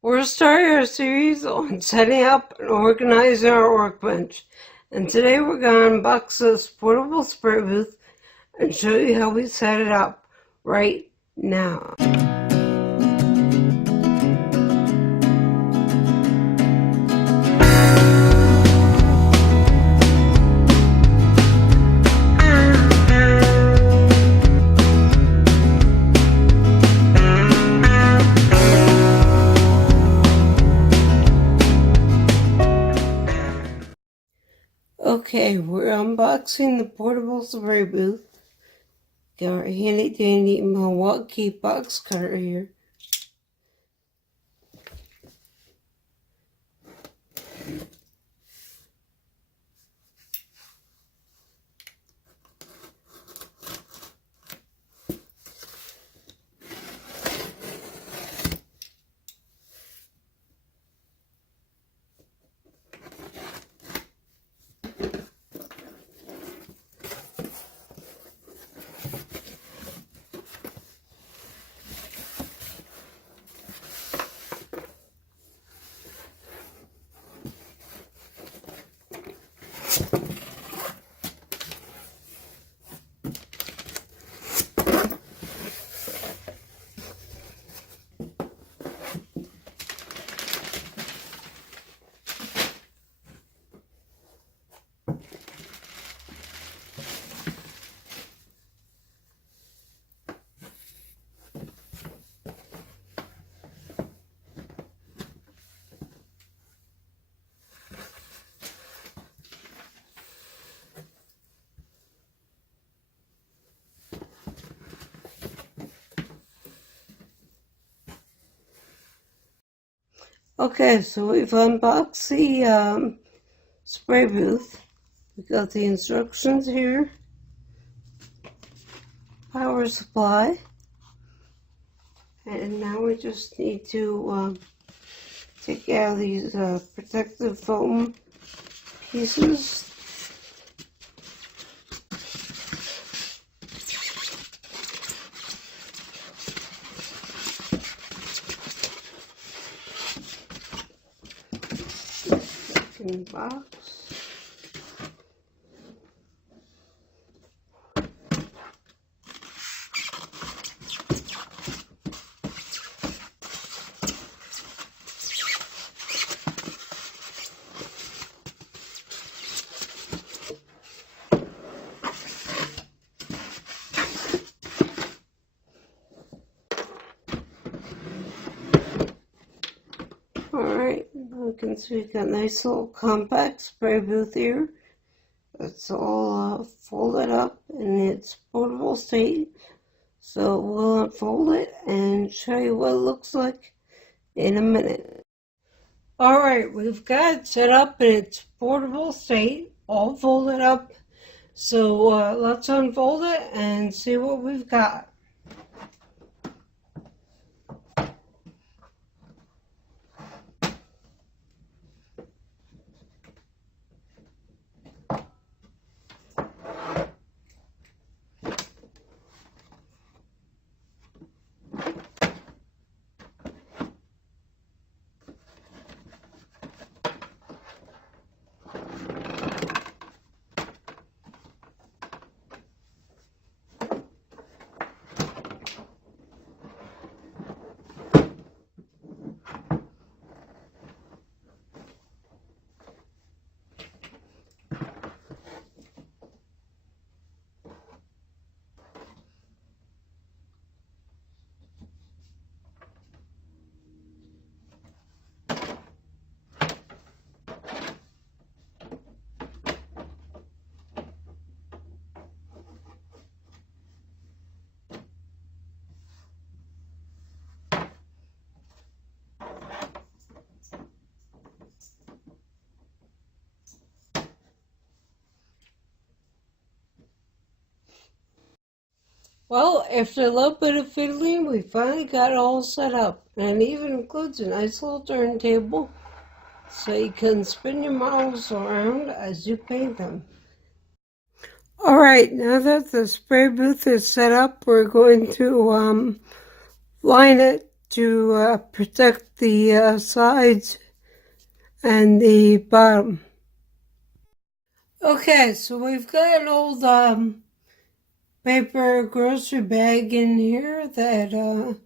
We're starting our series on setting up and organizing our workbench, and today we're going to unbox this portable spray booth and show you how we set it up right now. Okay, we're unboxing the portable spray booth. Got our handy dandy Milwaukee box cutter here. Okay, so we've unboxed the spray booth. We got the instructions here, power supply, and now we just need to take out these protective foam pieces. Box. Alright, we can see we've got a nice little compact spray booth here. It's all folded up in its portable state. So we'll unfold it and show you what it looks like in a minute. Alright, we've got it set up in its portable state, all folded up. So let's unfold it and see what we've got. Well, after a little bit of fiddling, we finally got it all set up. And it even includes a nice little turntable so you can spin your models around as you paint them. Alright, now that the spray booth is set up, we're going to line it to protect the sides and the bottom. Okay, so we've got an old paper grocery bag in here that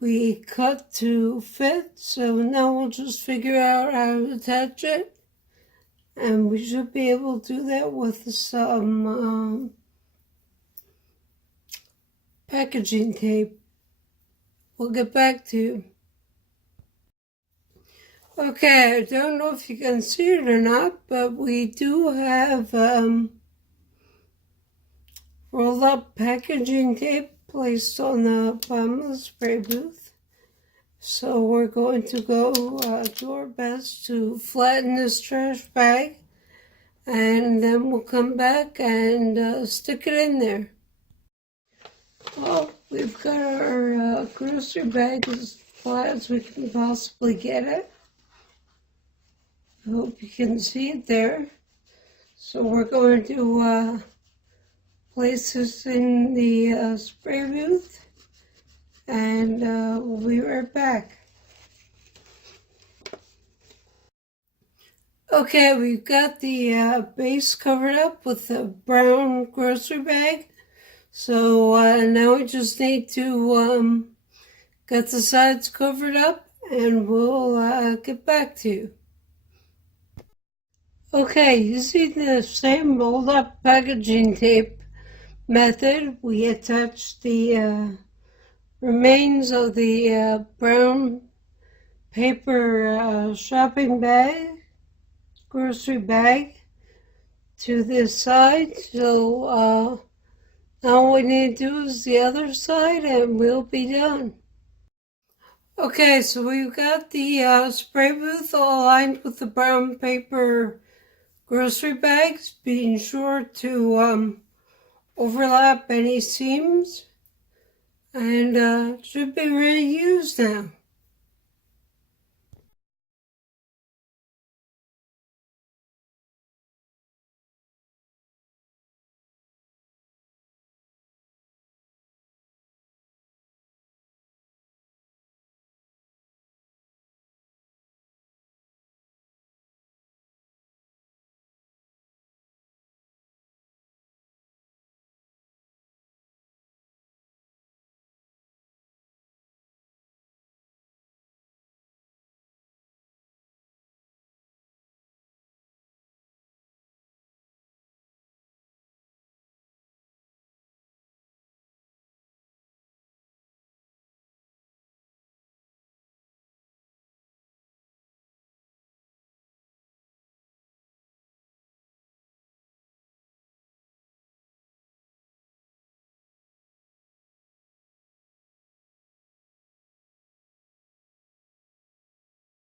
we cut to fit, so now we'll just figure out how to attach it, and we should be able to do that with some packaging tape. We'll get back to you. Okay, I don't know if you can see it or not, but we do have rolled up packaging tape placed on the bottom of the spray booth. So we're going to go do our best to flatten this trash bag, and then we'll come back and stick it in there. Well, we've got our grocery bag as flat as we can possibly get it. I hope you can see it there. So we're going to place this in the spray booth, and we'll be right back. Okay, we've got the base covered up with the brown grocery bag. So now we just need to get the sides covered up, and we'll get back to you. Okay, using the same rolled up packaging tape method, we attached the remains of the brown paper shopping bag, grocery bag, to this side. So now all we need to do is the other side, and we'll be done. Okay, so we've got the spray booth all lined with the brown paper grocery bags, being sure to overlap any seams, and should be ready to use now.